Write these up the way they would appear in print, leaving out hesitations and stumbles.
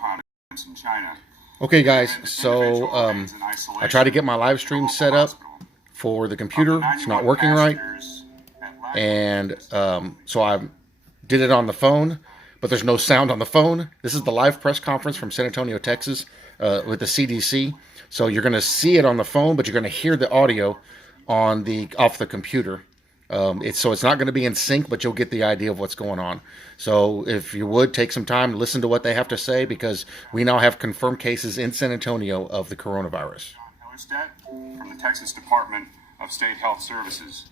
Wuhan in China. Okay, guys, so I tried to get my live stream set up for the computer. It's not working right. And so I did it on the phone, but there's no sound on the phone. This is the live press conference from San Antonio, Texas, with the CDC. So you're going to see it on the phone, but you're going to hear the audio off the computer. It's not going to be in sync, but you'll get the idea of what's going on. So if you would take some time to listen to what they have to say, because we now have confirmed cases in San Antonio of the coronavirus. From the Texas Department of State Health Services.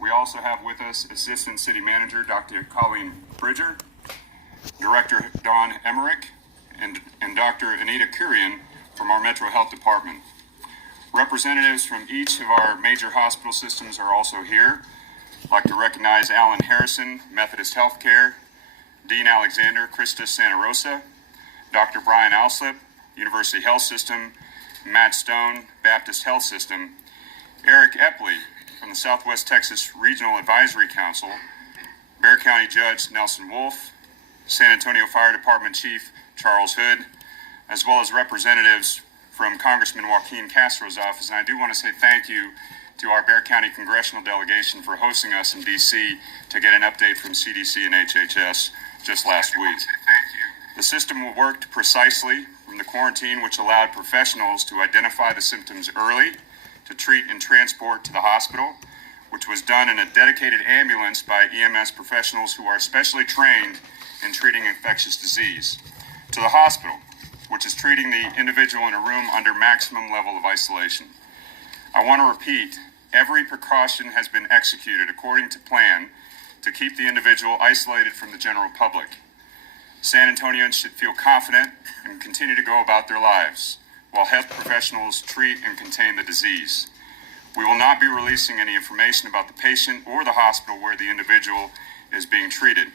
We also have with us Assistant City Manager Dr. Colleen Bridger, Director Don Emmerich, and Dr. Anita Kurian from our Metro Health Department. Representatives from each of our major hospital systems are also here. I'd like to recognize Alan Harrison, Methodist Healthcare, Dean Alexander, Christus Santa Rosa, Dr. Brian Alslip, University Health System, Matt Stone, Baptist Health System, Eric Epley from the Southwest Texas Regional Advisory Council, Bexar County Judge Nelson Wolf, San Antonio Fire Department Chief Charles Hood, as well as representatives from Congressman Joaquin Castro's office. And I do want to say thank you to our Bexar County Congressional Delegation for hosting us in D.C. to get an update from CDC and HHS just last week. The system worked precisely from the quarantine, which allowed professionals to identify the symptoms early, to treat and transport to the hospital, which was done in a dedicated ambulance by EMS professionals who are specially trained in treating infectious disease, to the hospital, which is treating the individual in a room under maximum level of isolation. I want to repeat, every precaution has been executed according to plan to keep the individual isolated from the general public. San Antonians should feel confident and continue to go about their lives while health professionals treat and contain the disease. We will not be releasing any information about the patient or the hospital where the individual is being treated.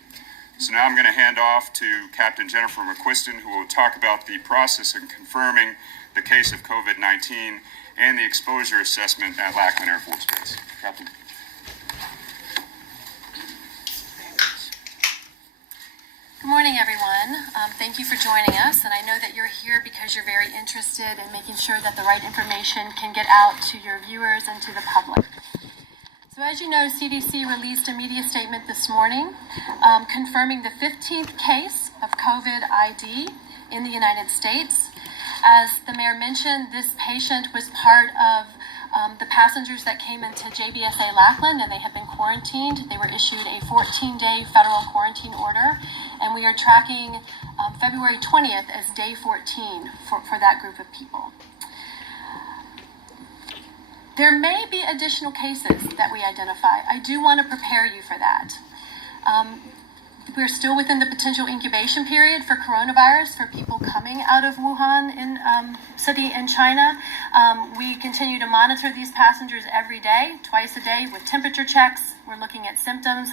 So now I'm going to hand off to Captain Jennifer McQuiston, who will talk about the process of confirming the case of COVID-19 and the exposure assessment at Lackland Air Force Base. Captain. Good morning, everyone. Thank you for joining us, and I know that you're here because you're very interested in making sure that the right information can get out to your viewers and to the public. So as you know, CDC released a media statement this morning confirming the 15th case of COVID-ID in the United States. As the mayor mentioned, this patient was part of the passengers that came into JBSA Lackland, and they have been quarantined. They were issued a 14-day federal quarantine order, and we are tracking February 20th as day 14 for that group of people. There may be additional cases that we identify. I do want to prepare you for that. We're still within the potential incubation period for coronavirus for people coming out of Wuhan city in China. We continue to monitor these passengers every day, twice a day, with temperature checks. We're looking at symptoms.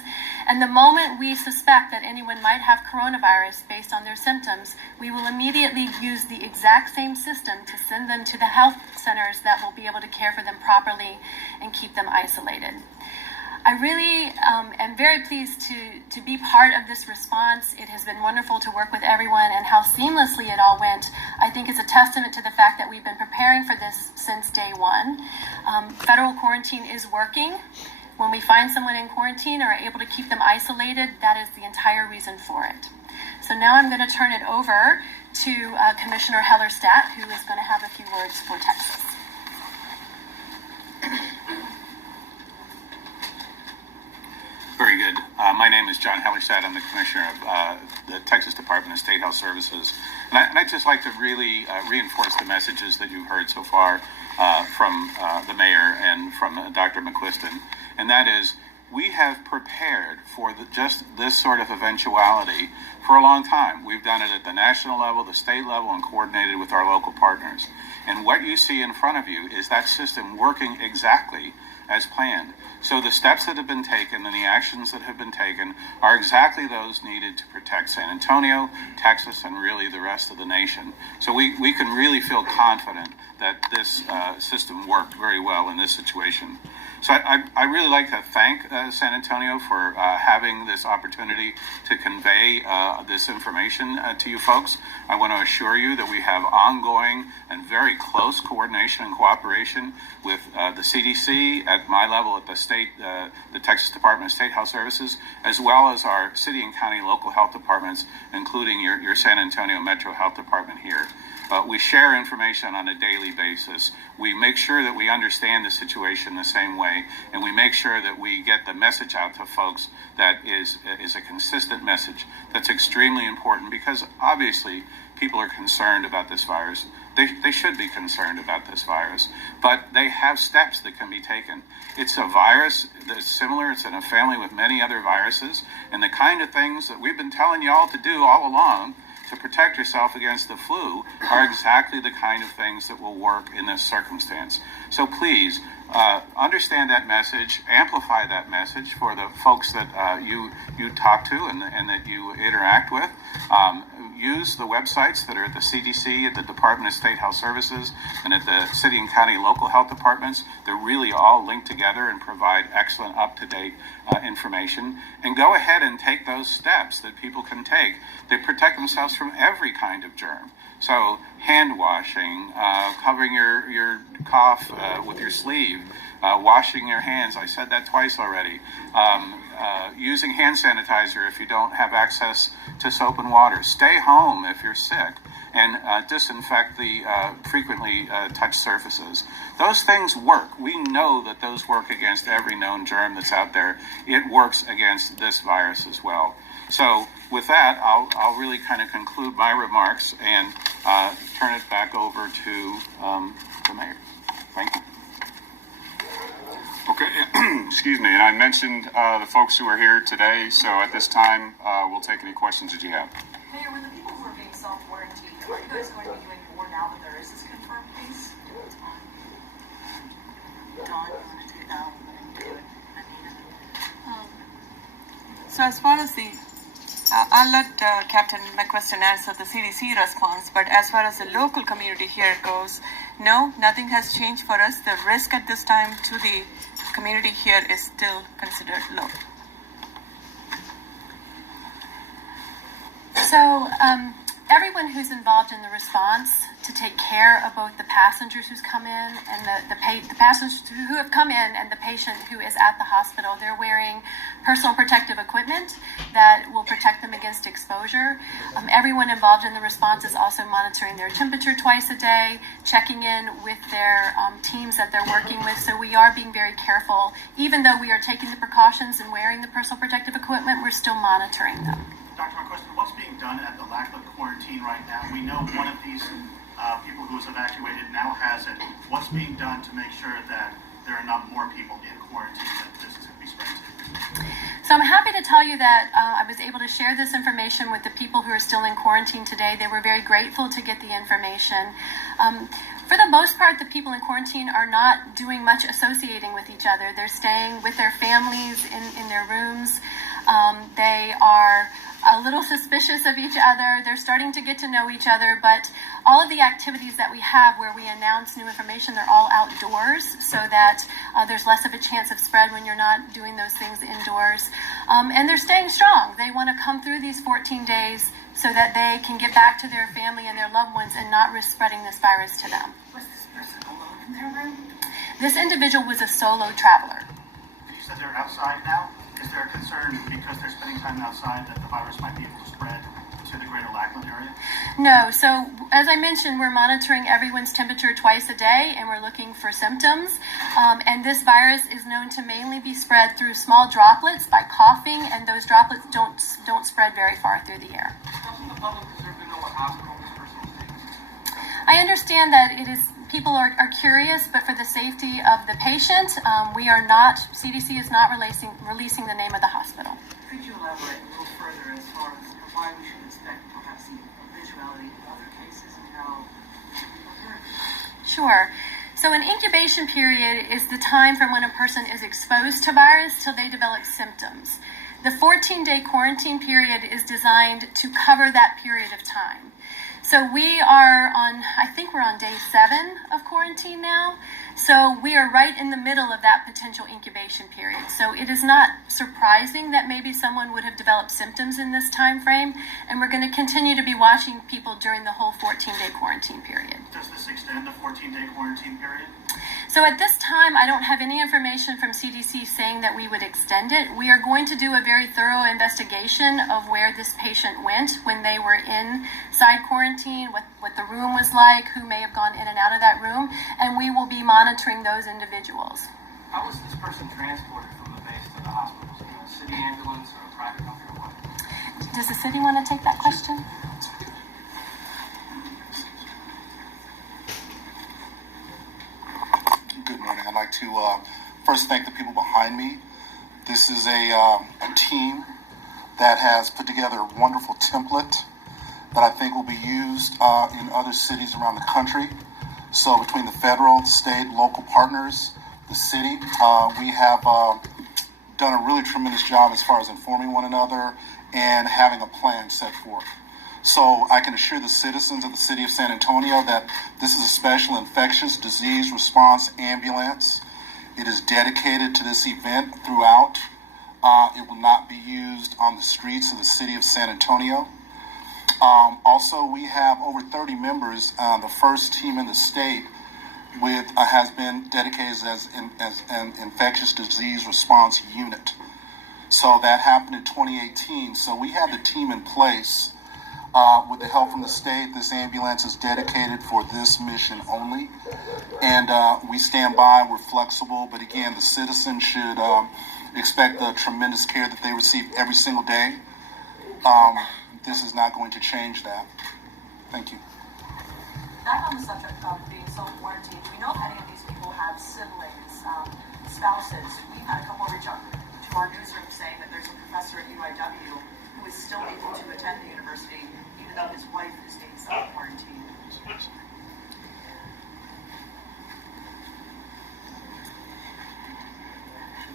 And the moment we suspect that anyone might have coronavirus based on their symptoms, we will immediately use the exact same system to send them to the health centers that will be able to care for them properly and keep them isolated. I really am very pleased to be part of this response. It has been wonderful to work with everyone, and how seamlessly it all went, I think, is a testament to the fact that we've been preparing for this since day one. Federal quarantine is working. When we find someone in quarantine or are able to keep them isolated, that is the entire reason for it. So now I'm going to turn it over to Commissioner Hellerstadt, who is going to have a few words for Texas. Very good. My name is John Hellerstadt. I'm the Commissioner of the Texas Department of State Health Services. And I'd just like to really reinforce the messages that you've heard so far from the Mayor and from Dr. McQuiston. And that is, we have prepared for just this sort of eventuality for a long time. We've done it at the national level, the state level, and coordinated with our local partners. And what you see in front of you is that system working exactly as planned. So the steps that have been taken and the actions that have been taken are exactly those needed to protect San Antonio, Texas, and really the rest of the nation. So we can really feel confident that this system worked very well in this situation. So I really like to thank San Antonio for having this opportunity to convey this information to you folks. I want to assure you that we have ongoing and very close coordination and cooperation with the CDC at my level at the state, the Texas Department of State Health Services, as well as our city and county local health departments, including your San Antonio Metro Health Department here. We share information on a daily basis. We make sure that we understand the situation the same way, and we make sure that we get the message out to folks that is a consistent message. That's extremely important because obviously people are concerned about this virus. They should be concerned about this virus, but they have steps that can be taken. It's a virus that's similar. It's in a family with many other viruses, and the kind of things that we've been telling you all to do all along to protect yourself against the flu are exactly the kind of things that will work in this circumstance. So please understand that message, amplify that message for the folks that you talk to and that you interact with. Use the websites that are at the CDC, at the Department of State Health Services, and at the city and county local health departments. They're really all linked together and provide excellent up-to-date information. And go ahead and take those steps that people can take to protect themselves from every kind of germ. So hand washing, covering your cough with your sleeve, washing your hands. I said that twice already. Using hand sanitizer if you don't have access to soap and water. Stay home if you're sick, and disinfect the frequently touched surfaces. Those things work. We know that those work against every known germ that's out there. It works against this virus as well. So with that, I'll really kind of conclude my remarks and turn it back over to the mayor. Thank you. Okay, excuse me, and I mentioned the folks who are here today, so at this time, we'll take any questions that you have. Mayor, when the people who are being self-quarantined, are you guys going to be doing more now that there is this confirmed case? Dawn, you want to take that one? Let me do it. So as far as I'll let Captain McQuestion answer the CDC response, but as far as the local community here goes, no, nothing has changed for us. The risk at this time to the community here is still considered low. So everyone who's involved in the response to take care of both the passengers who's come in and the passengers who have come in and the patient who is at the hospital, they're wearing personal protective equipment that will protect them against exposure. Everyone involved in the response is also monitoring their temperature twice a day, checking in with their teams that they're working with. So we are being very careful. Even though we are taking the precautions and wearing the personal protective equipment, we're still monitoring them. Dr. McQuestion, what's being done at the Lackland quarantine right now? We know one of these people who was evacuated now has it. What's being done to make sure that there are not more people in quarantine that this is going to be spread to? So I'm happy to tell you that I was able to share this information with the people who are still in quarantine today. They were very grateful to get the information. For the most part, the people in quarantine are not doing much associating with each other. They're staying with their families in their rooms. They are a little suspicious of each other. They're starting to get to know each other, but all of the activities that we have where we announce new information, they're all outdoors so that there's less of a chance of spread when you're not doing those things indoors. And they're staying strong. They want to come through these 14 days so that they can get back to their family and their loved ones and not risk spreading this virus to them. Was this person alone in their room? This individual was a solo traveler. You said they're outside now. Is there a concern because they're spending time outside that the virus might be able to spread to the greater Lackland area? No. So as I mentioned, we're monitoring everyone's temperature twice a day, and we're looking for symptoms. And this virus is known to mainly be spread through small droplets by coughing, and those droplets don't spread very far through the air. Doesn't the public deserve to know what hospital this person is taken? I understand that people are curious, but for the safety of the patient, CDC is not releasing the name of the hospital. Could you elaborate a little further as far as why we should expect perhaps some eventuality of other cases and how we should be prepared? Sure. So an incubation period is the time from when a person is exposed to virus till they develop symptoms. The 14-day quarantine period is designed to cover that period of time. So we are on, I think we're on day 7 of quarantine now. So we are right in the middle of that potential incubation period. So it is not surprising that maybe someone would have developed symptoms in this time frame, and we're going to continue to be watching people during the whole 14-day quarantine period. Does this extend the 14-day quarantine period? So at this time, I don't have any information from CDC saying that we would extend it. We are going to do a very thorough investigation of where this patient went when they were inside quarantine, what the room was like, who may have gone in and out of that room, and we will be monitoring those individuals. How was this person transported from the base to the hospital? Was it a city ambulance or a private company or what? Does the city want to take that question? Good morning. I'd like to first thank the people behind me. This is a team that has put together a wonderful template that I think will be used in other cities around the country. So between the federal, state, local partners, the city, we have done a really tremendous job as far as informing one another and having a plan set forth. So I can assure the citizens of the city of San Antonio that this is a special infectious disease response ambulance. It is dedicated to this event throughout. It will not be used on the streets of the city of San Antonio. Also, we have over 30 members. The first team in the state has been dedicated as an infectious disease response unit. So that happened in 2018. So we have the team in place. With the help from the state, this ambulance is dedicated for this mission only. And we stand by, we're flexible, but again, the citizens should expect the tremendous care that they receive every single day. This is not going to change that. Thank you. Back on the subject of being self-quarantined, we know many of these people have siblings, spouses. We've had a couple reach out to our newsroom saying that there's a professor at UIW who is still able to attend the university, even though his wife is being self-quarantined.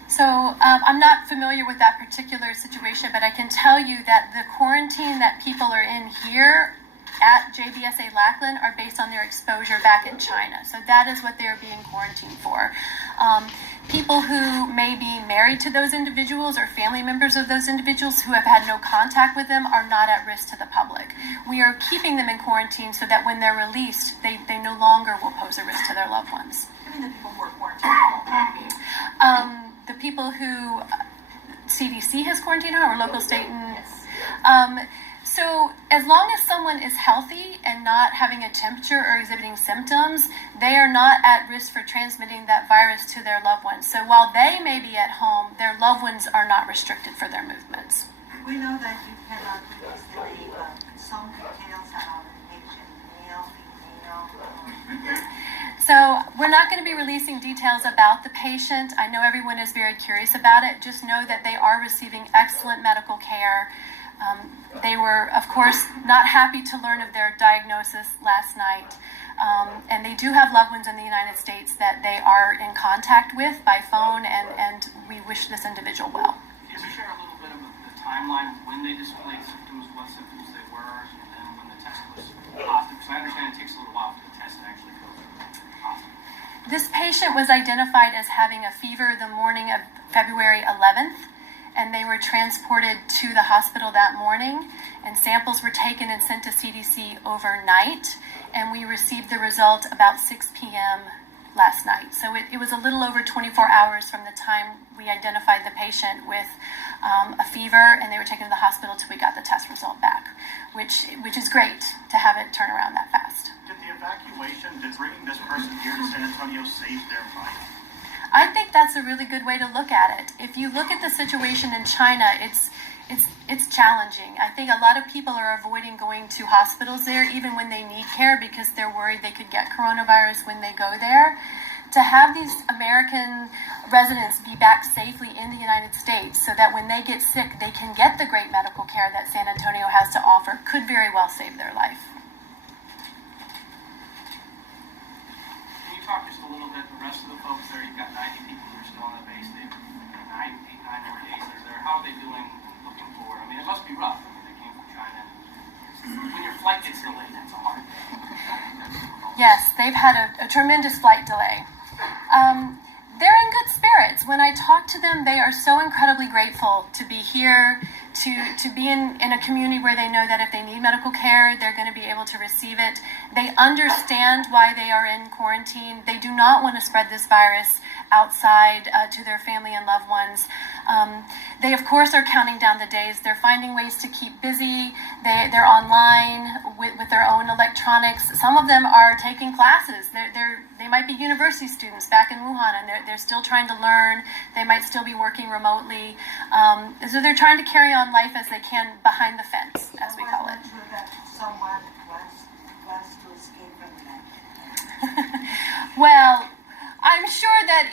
So I'm not familiar with that particular situation, but I can tell you that the quarantine that people are in here at JBSA Lackland are based on their exposure back in China. So that is what they're being quarantined for. People who may be married to those individuals or family members of those individuals who have had no contact with them are not at risk to the public. We are keeping them in quarantine so that when they're released, they no longer will pose a risk to their loved ones. I mean, the people who are quarantined. The people who CDC has quarantined or local, state, and so as long as someone is healthy and not having a temperature or exhibiting symptoms, they are not at risk for transmitting that virus to their loved ones. So while they may be at home, their loved ones are not restricted for their movements. We know that you cannot release some details about the patient, male, female. So we're not going to be releasing details about the patient. I know everyone is very curious about it. Just know that they are receiving excellent medical care. They were, of course, not happy to learn of their diagnosis last night. And they do have loved ones in the United States that they are in contact with by phone, and we wish this individual well. Can you share a little bit of the timeline of when they displayed symptoms, what symptoms they were, and then when the test was positive? Because I understand it takes a little while for the test to actually go positive. This patient was identified as having a fever the morning of February 11th. And they were transported to the hospital that morning, and samples were taken and sent to CDC overnight, and we received the result about 6 p.m. last night. So it was a little over 24 hours from the time we identified the patient with a fever, and they were taken to the hospital till we got the test result back, which is great to have it turn around that fast. Did the evacuation, did bringing this person here to San Antonio save their life? I think that's a really good way to look at it. If you look at the situation in China, it's challenging. I think a lot of people are avoiding going to hospitals there, even when they need care, because they're worried they could get coronavirus when they go there. To have these American residents be back safely in the United States so that when they get sick, they can get the great medical care that San Antonio has to offer could very well save their life. Can you talk just a little that the rest of the folks there, you've got 90 people who are still on the base. They've 9 more days they're there. How are they doing looking forward? I mean, it must be rough. I mean, they came from China. When your flight gets delayed, that's a hard thing. Yes, they've had a tremendous flight delay. They're in good spirits. When I talk to them, they are so incredibly grateful to be here, to be in a community where they know that if they need medical care, they're going to be able to receive it. They understand why they are in quarantine. They do not want to spread this virus outside to their family and loved ones. They, of course, are counting down the days. They're finding ways to keep busy. They're online with their own electronics. Some of them are taking classes. They might be university students back in Wuhan, and they're still trying to learn. They might still be working remotely. So they're trying to carry on life as they can behind the fence, as we call it. Someone wants to escape from that. Well, I'm sure that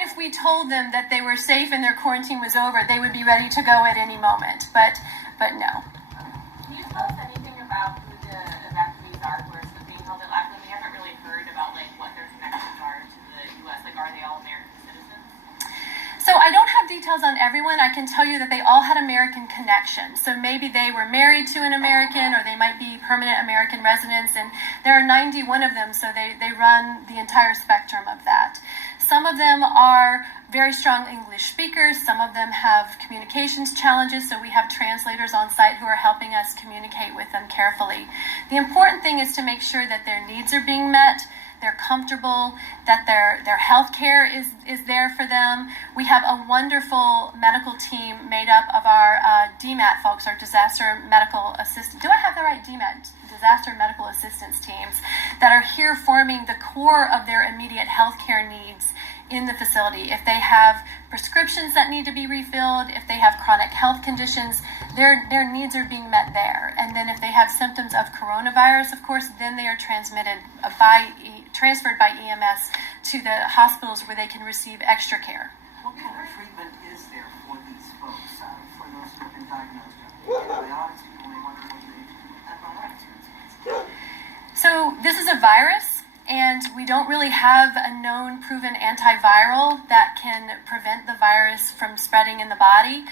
if we told them that they were safe and their quarantine was over, they would be ready to go at any moment. But no. Can you tell us anything about who the evacuees are who are still being held at Lackland? We haven't really heard about like what their connections are to the U.S. Like, are they all American citizens? So I don't have details on everyone. I can tell you that they all had American connections. So maybe they were married to an American, or they might be permanent American residents, and there are 91 of them, so they run the entire spectrum of that. Some of them are very strong English speakers. Some of them have communications challenges, so we have translators on site who are helping us communicate with them carefully. The important thing is to make sure that their needs are being met, they're comfortable, that their health care is there for them. We have a wonderful medical team made up of our DMAT folks, our disaster medical assistant. Do I have the right DMAT? Disaster medical assistance teams that are here forming the core of their immediate health care needs in the facility. If they have prescriptions that need to be refilled, if they have chronic health conditions, their needs are being met there. And then if they have symptoms of coronavirus, of course, then they are transferred by EMS to the hospitals where they can receive extra care. What kind of treatment is there for these folks, for those who have been diagnosed with antibiotics? People may wonder what the antibiotics are. So this is a virus, and we don't really have a known proven antiviral that can prevent the virus from spreading in the body.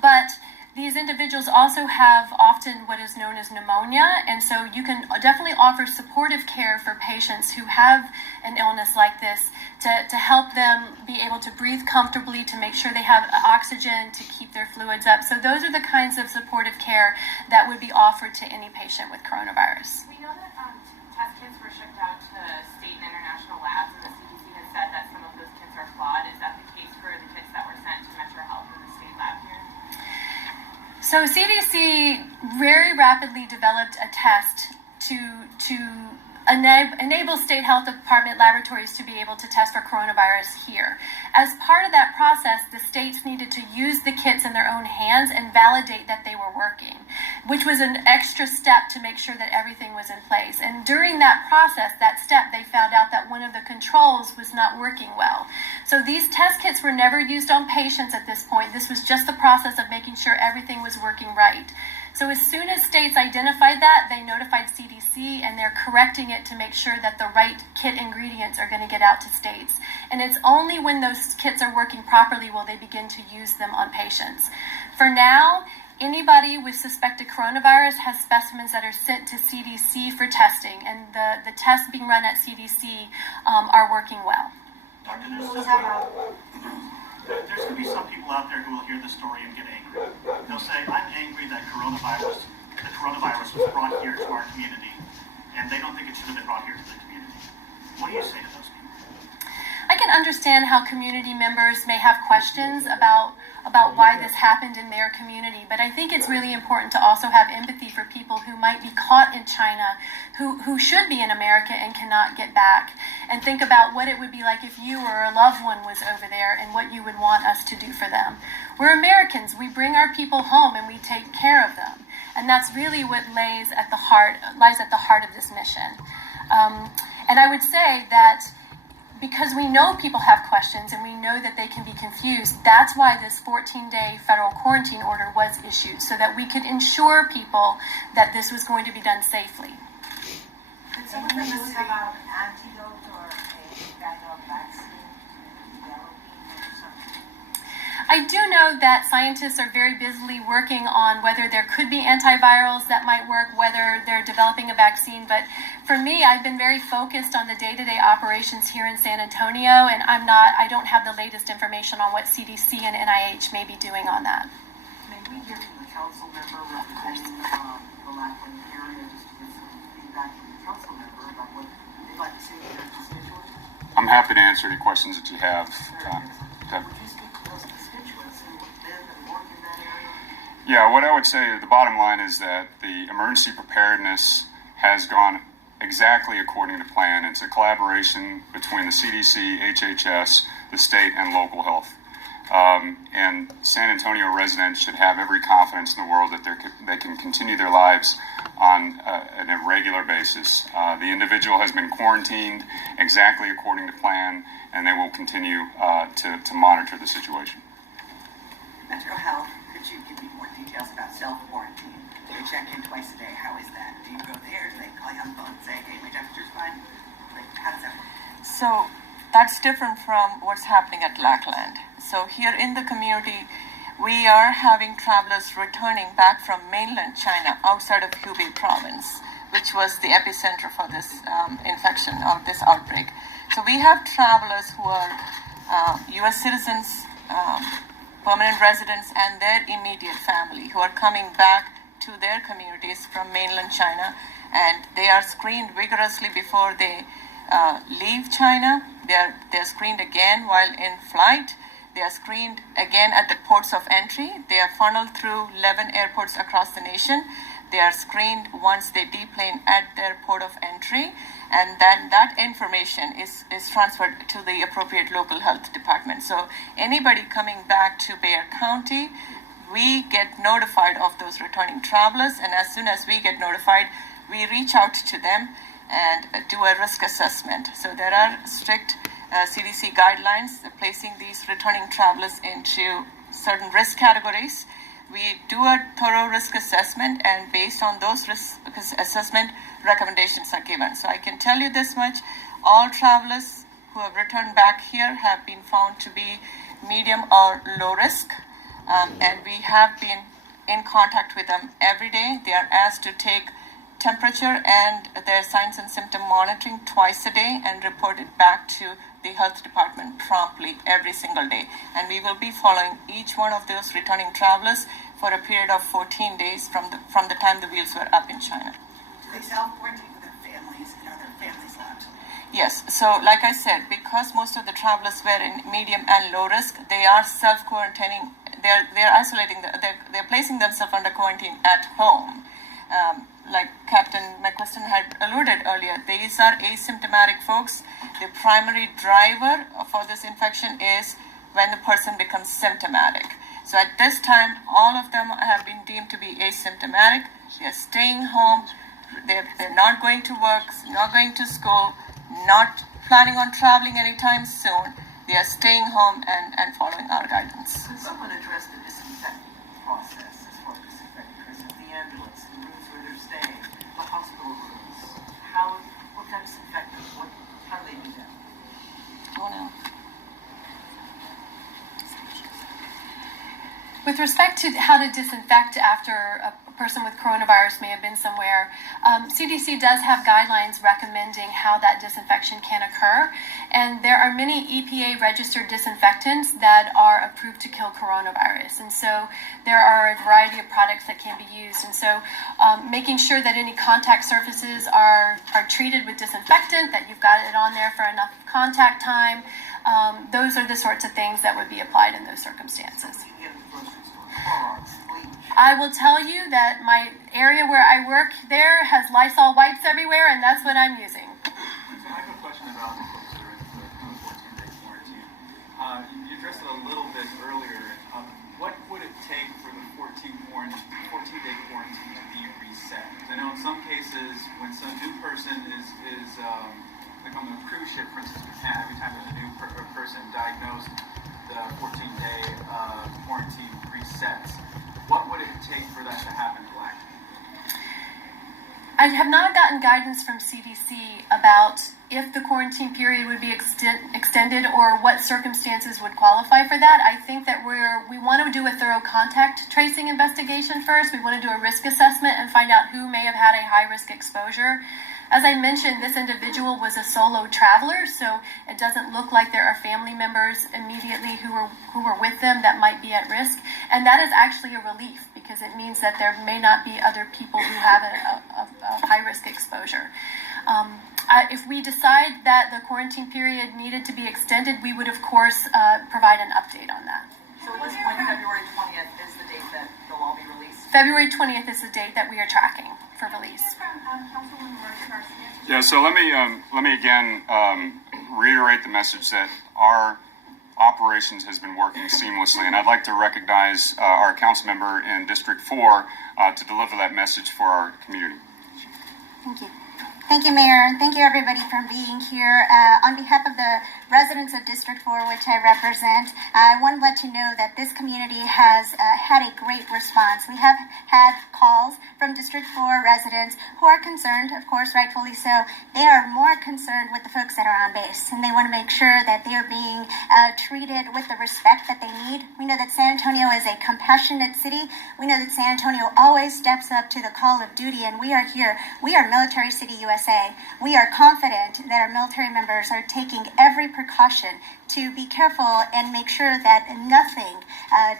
But these individuals also have often what is known as pneumonia, and so you can definitely offer supportive care for patients who have an illness like this to help them be able to breathe comfortably, to make sure they have oxygen, to keep their fluids up. So those are the kinds of supportive care that would be offered to any patient with coronavirus. We know that test kits were shipped out to state and international labs, and the CDC has said that some of those kits are flawed. Is that the case for the kits that were sent to Metro Health in the state lab here? So CDC very rapidly developed a test to enable state health department laboratories to be able to test for coronavirus here. As part of that process, the states needed to use the kits in their own hands and validate that they were working, which was an extra step to make sure that everything was in place. And during that process, that step, they found out that one of the controls was not working well. So these test kits were never used on patients at this point. This was just the process of making sure everything was working right. So as soon as states identified that, they notified CDC, and they're correcting it to make sure that the right kit ingredients are going to get out to states. And it's only when those kits are working properly will they begin to use them on patients. For now, anybody with suspected coronavirus has specimens that are sent to CDC for testing, and the tests being run at CDC are working well. Doctor, there's going to be some people out there who will hear this story and get angry. They'll say, I'm angry that the coronavirus was brought here to our community, and they don't think it should have been brought here to the community. What do you say to those people? I can understand how community members may have questions about why this happened in their community, but I think it's really important to also have empathy for people who might be caught in China, who should be in America and cannot get back, and think about what it would be like if you or a loved one was over there and what you would want us to do for them. We're Americans. We bring our people home and we take care of them, and that's really what lies at the heart of this mission. And I would say that because we know people have questions and we know that they can be confused, that's why this 14-day federal quarantine order was issued, so that we could ensure people that this was going to be done safely. Could someone have an antidote or a vaccine developing or something? I do know that scientists are very busily working on whether there could be antivirals that might work, whether they're developing a vaccine. But for me, I've been very focused on the day-to-day operations here in San Antonio, and I don't have the latest information on what CDC and NIH may be doing on that. May we hear from the council member representing the Lackland area, just to get some feedback from the council member about what they'd like to see in their constituents? I'm happy to answer any questions that you have. Would you speak to those constituents who live and work in that area? Yeah, what I would say, the bottom line is that the emergency preparedness has gone exactly according to plan. It's a collaboration between the CDC, HHS, the state, and local health. And San Antonio residents should have every confidence in the world that they can continue their lives on an irregular basis. The individual has been quarantined exactly according to plan, and they will continue to monitor the situation. Metro Health, could you give me more details about self-quarantine? They check in twice a day. How is that? Do you go there? Do they call you on the phone and say, hey, my temperature's fine? Like, how does that work? So that's different from what's happening at Lackland. So here in the community, we are having travelers returning back from mainland China outside of Hubei province, which was the epicenter for this infection or this outbreak. So we have travelers who are U.S. citizens, permanent residents, and their immediate family who are coming back to their communities from mainland China, and they are screened vigorously before they leave China. They're screened again while in flight. They are screened again at the ports of entry. They are funneled through 11 airports across the nation. They are screened once they deplane at their port of entry, and then that information is transferred to the appropriate local health department. So anybody coming back to Bexar County, we get notified of those returning travelers, and as soon as we get notified, we reach out to them and do a risk assessment. So there are strict CDC guidelines placing these returning travelers into certain risk categories. We do a thorough risk assessment, and based on those risk assessment, recommendations are given. So I can tell you this much: all travelers who have returned back here have been found to be medium or low risk, and we have been in contact with them every day. They are asked to take temperature and their signs and symptom monitoring twice a day and report it back to the health department promptly every single day. And we will be following each one of those returning travelers for a period of 14 days from the time the wheels were up in China. Do they self-quarantine with their families, and are their families allowed to? Yes, so like I said, because most of the travelers were in medium and low risk, they are self-quarantining. They're isolating. They're placing themselves under quarantine at home. Like Captain McQuiston had alluded earlier, these are asymptomatic folks. The primary driver for this infection is when the person becomes symptomatic. So at this time, all of them have been deemed to be asymptomatic. They're staying home. They're not going to work, not going to school, not planning on traveling anytime soon. They are staying home and following our guidance. Could someone address the disinfecting process as far as disinfecting prisons, the ambulance, the rooms where they're staying, the hospital rooms? What kind of disinfecting? How do they do that? Oh no. With respect to how to disinfect after a person with coronavirus may have been somewhere, CDC does have guidelines recommending how that disinfection can occur. And there are many EPA-registered disinfectants that are approved to kill coronavirus. And so there are a variety of products that can be used. And so making sure that any contact surfaces are treated with disinfectant, that you've got it on there for enough contact time, those are the sorts of things that would be applied in those circumstances. I will tell you that my area where I work there has Lysol wipes everywhere, and that's what I'm using. So I have a question about the folks that are in the 14-day quarantine. You addressed it a little bit earlier. What would it take for the 14-day quarantine to be reset? Because I know in some cases, when some new person is like on the cruise ship, for instance, Japan, every time there's a new person diagnosed, the 14-day quarantine resets. What would it take for that to happen, Black? I have not gotten guidance from CDC about if the quarantine period would be extended or what circumstances would qualify for that. I think that we want to do a thorough contact tracing investigation first. We want to do a risk assessment and find out who may have had a high risk exposure. As I mentioned, this individual was a solo traveler, so it doesn't look like there are family members immediately who were with them that might be at risk. And that is actually a relief because it means that there may not be other people who have a high-risk exposure. If we decide that the quarantine period needed to be extended, we would, of course, provide an update on that. So at this point, February 20th is the date that they'll all be released? February 20th is the date that we are tracking for release. Yeah, so let me again reiterate the message that our operations has been working seamlessly, and I'd like to recognize our council member in District 4 to deliver that message for our community. Thank you. Thank you, Mayor, and thank you, everybody, for being here. On behalf of the residents of District 4, which I represent, I want to let you know that this community has had a great response. We have had calls from District 4 residents who are concerned, of course, rightfully so. They are more concerned with the folks that are on base, and they want to make sure that they are being treated with the respect that they need. We know that San Antonio is a compassionate city. We know that San Antonio always steps up to the call of duty, and we are here. We are Military City, USA. We are confident that our military members are taking every precaution to be careful and make sure that nothing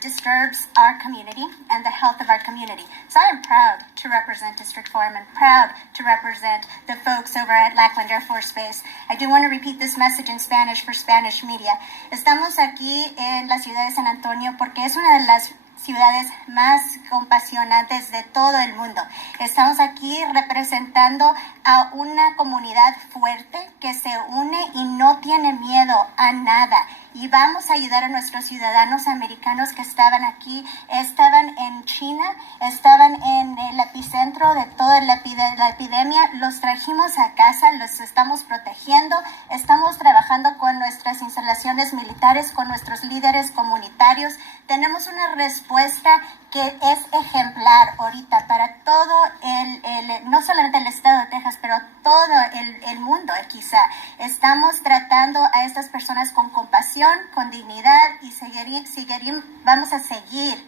disturbs our community and the health of our community. So I am proud to represent District 4. I'm proud to represent the folks over at Lackland Air Force Base. I do want to repeat this message in Spanish for Spanish media. Estamos aquí en la ciudad de San Antonio porque es una de las ciudades más compasionantes de todo el mundo. Estamos aquí representando a una comunidad fuerte que se une y no tiene miedo a nada. Y vamos a ayudar a nuestros ciudadanos americanos que estaban aquí, estaban en China, estaban en el epicentro de toda la epidemia. Los trajimos a casa, los estamos protegiendo, estamos trabajando con nuestras instalaciones militares, con nuestros líderes comunitarios. Tenemos una respuesta que es ejemplar ahorita para todo no solamente el estado de Texas, pero todo el mundo quizá. Estamos tratando a estas personas con compasión, con dignidad y vamos a seguir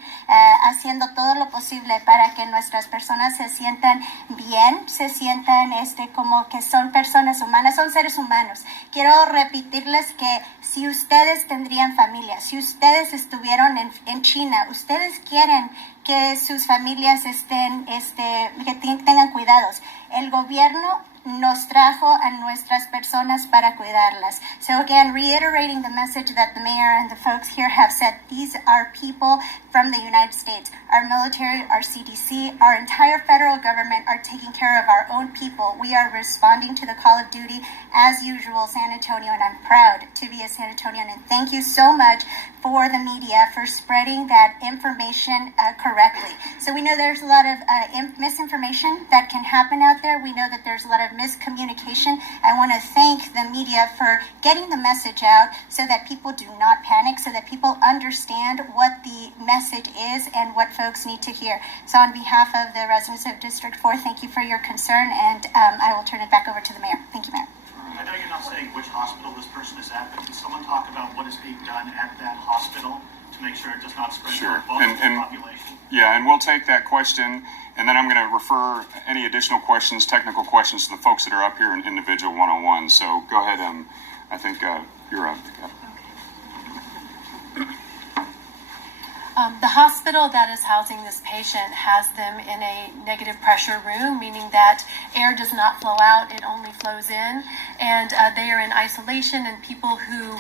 haciendo todo lo posible para que nuestras personas se sientan bien, se sientan como que son personas humanas, son seres humanos. Quiero repetirles que si ustedes tendrían familia, si ustedes estuvieron en China, ustedes quieren que sus familias que tengan cuidados. El gobierno nos trajo a nuestras personas para cuidarlas. So again, reiterating the message that the mayor and the folks here have said, these are people from the United States. Our military, our CDC, our entire federal government are taking care of our own people. We are responding to the call of duty as usual, San Antonio, and I'm proud to be a San Antonian. And thank you so much for the media for spreading that information correctly. So we know there's a lot of misinformation that can happen out there. We know that there's a lot of miscommunication. I want to thank the media for getting the message out so that people do not panic, so that people understand what the message is and what folks need to hear. So on behalf of the residents of District 4, thank you for your concern, and I will turn it back over to the mayor. Thank you, Mayor. I know you're not saying which hospital this person is at, but can someone talk about what is being done at that hospital to make sure it does not spread to the population? Yeah, and we'll take that question, and then I'm going to refer any additional questions, technical questions, to the folks that are up here in individual one-on-one. So go ahead, I think you're up. The hospital that is housing this patient has them in a negative pressure room, meaning that air does not flow out, it only flows in, and they are in isolation, and people who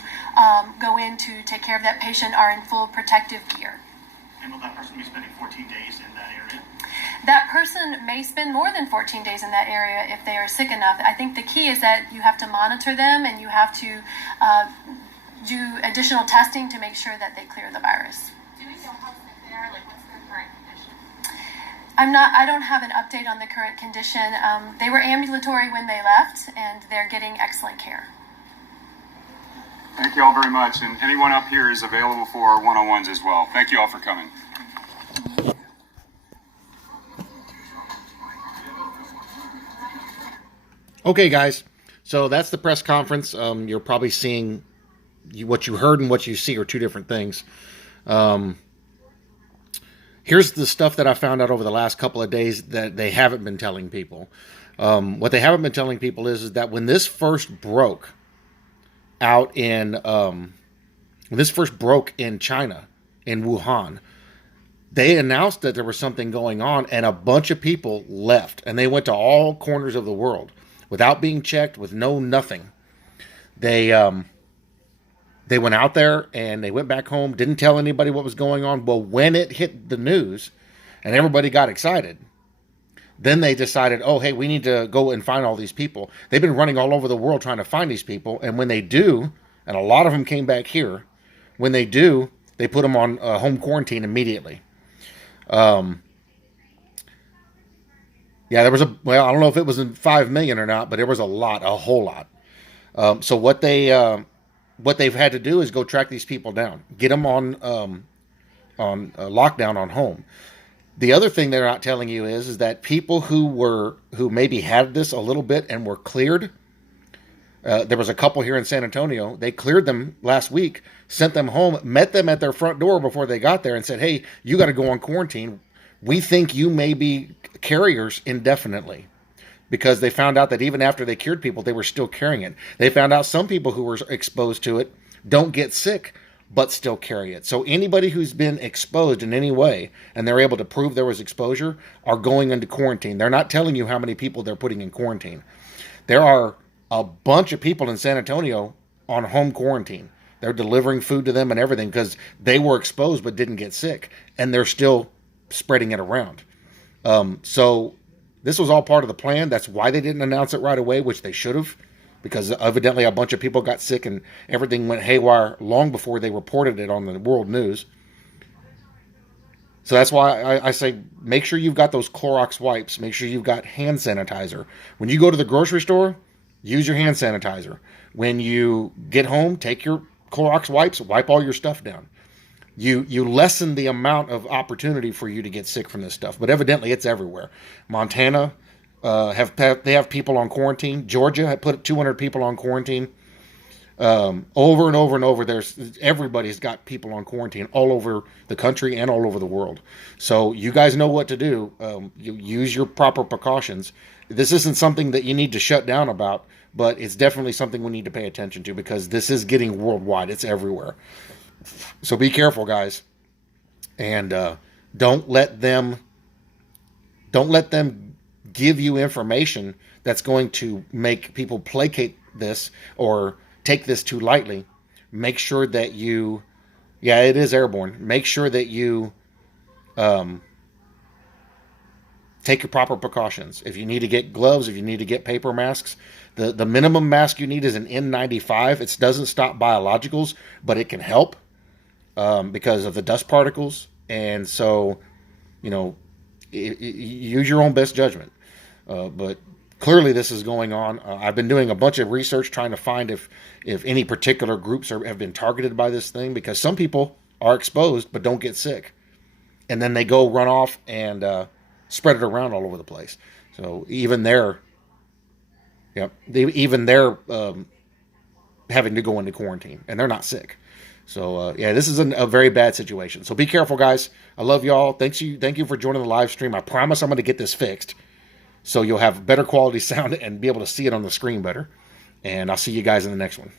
go in to take care of that patient are in full protective gear. And will that person be spending 14 days in that area? That person may spend more than 14 days in that area if they are sick enough. I think the key is that you have to monitor them and you have to do additional testing to make sure that they clear the virus. Do we know how sick they are? Like, what's their current condition? I don't have an update on the current condition. They were ambulatory when they left, and they're getting excellent care. Thank you all very much, and anyone up here is available for one-on-ones as well. Thank you all for coming. Okay, guys. So that's the press conference. You're probably seeing what you heard and what you see are two different things. Here's the stuff that I found out over the last couple of days that they haven't been telling people. What they haven't been telling people is that when this first broke out in China, in Wuhan, they announced that there was something going on, and a bunch of people left, and they went to all corners of the world without being checked, with nothing. They went out there and they went back home, didn't tell anybody what was going on. Well, when it hit the news and everybody got excited, then they decided, oh, hey, we need to go and find all these people. They've been running all over the world trying to find these people, and when they do, and a lot of them came back here, when they do, they put them on home quarantine immediately. Yeah, there was I don't know if it was in 5 million or not, but there was a whole lot. So what they've had to do is go track these people down, get them on lockdown on home. The other thing they're not telling you is that people who maybe had this a little bit and were cleared. There was a couple here in San Antonio. They cleared them last week, sent them home, met them at their front door before they got there and said, hey, you got to go on quarantine. We think you may be carriers indefinitely, because they found out that even after they cured people, they were still carrying it. They found out some people who were exposed to it don't get sick, but still carry it. So anybody who's been exposed in any way, and they're able to prove there was exposure, are going into quarantine. They're not telling you how many people they're putting in quarantine. There are a bunch of people in San Antonio on home quarantine. They're delivering food to them and everything because they were exposed but didn't get sick, and they're still spreading it around. So this was all part of the plan. That's why they didn't announce it right away, which they should have, because evidently a bunch of people got sick and everything went haywire long before they reported it on the world news. So that's why I say make sure you've got those Clorox wipes. Make sure you've got hand sanitizer. When you go to the grocery store, use your hand sanitizer. When you get home, take your Clorox wipes, wipe all your stuff down. You lessen the amount of opportunity for you to get sick from this stuff. But evidently it's everywhere. Montana they have people on quarantine. Georgia had put 200 people on quarantine. Over and over and over, everybody's got people on quarantine all over the country and all over the world. So you guys know what to do. You use your proper precautions. This isn't something that you need to shut down about, but it's definitely something we need to pay attention to, because this is getting worldwide. It's everywhere. So be careful, guys, and don't let them give you information that's going to make people placate this or take this too lightly. Make sure that it is airborne. Make sure that you take your proper precautions. If you need to get gloves, if you need to get paper masks, the minimum mask you need is an N95. It doesn't stop biologicals, but it can help because of the dust particles. And so, use your own best judgment. But clearly this is going on. I've been doing a bunch of research trying to find if any particular groups have been targeted by this thing, because some people are exposed but don't get sick. And then they go run off and spread it around all over the place. So even they're having to go into quarantine, and they're not sick. So this is a very bad situation. So be careful, guys. I love y'all. Thank you for joining the live stream. I promise I'm going to get this fixed, so you'll have better quality sound and be able to see it on the screen better. And I'll see you guys in the next one.